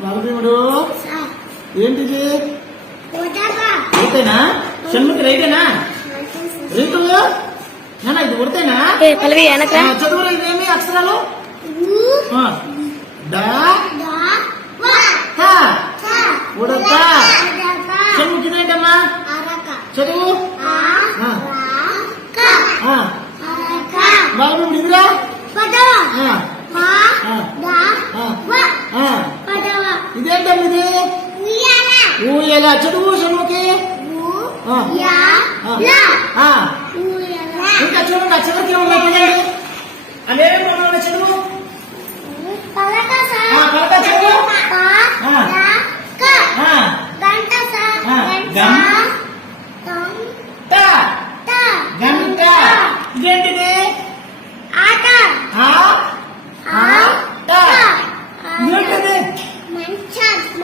బాలదేవుడు ఏంటిది? రైతేనా? షణ్ముఖి రైతేనా? రైతు నానా ఇది ఉడతేనా? చదువులో ఇవేమి అక్షరాలు? ఉడత. షణ్ముఖి ఇదేంటమ్మా చదువు? బాలదేవుడు ఇదిరా? ఇదేంటమ్మా ఇది? ఊయల. చదువు షణ్ముఖి? ఇంకా చూడండి అక్షరాలకి ఏమన్నా చూడండి. అవేమేమి ఉన్నాయి చదువు? పలక చదువు. గంట. ఇదేంటిది? ఇదేంటిది?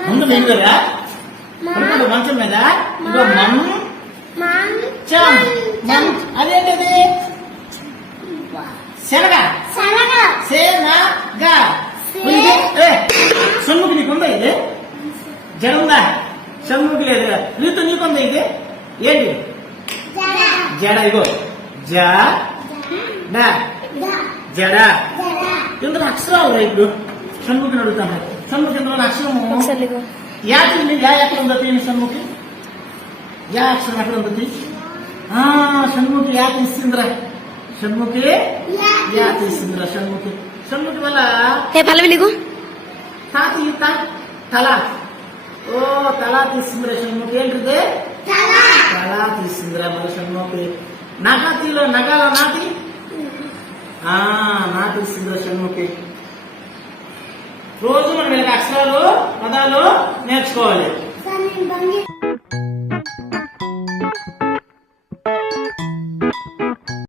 ముందు మీద పడుకోండి మంచం మీద. ఇదో మంచం. అదేంటిది? శనగ. శనగ. షణ్ముఖి నీకుందా ఇది? జడ ఉందా? షణ్ముఖి లేదు. రీతు నీకుందా ఇది? ఏంటి? జడ. ఇగో జడ. ఇందులో అక్షరాలు రైతు షణ్ముఖిని అడుగుతాను. షణ్ముఖి ఇందులో అక్షరము యాకి యా ఎక్కడ ఉందో తీయండి షణ్ముఖి. యా అక్షరం ఎక్కడ ఉంది? షణ్ముఖి యా తీసిందిరా. షణ్ముఖి యా తీసిందిరా. షణ్ముఖి వల్ల తల. ఓ తల తీసిందిరా షణ్ముఖి. ఏంటిది? తల తీసిందిరా మరి షణ్ముఖి. నగతిలో నగాల నాటి నా తీసిందిరా షణ్ముఖి. రోజు మనం అక్షరాలు పదాలు నేర్చుకోవాలి.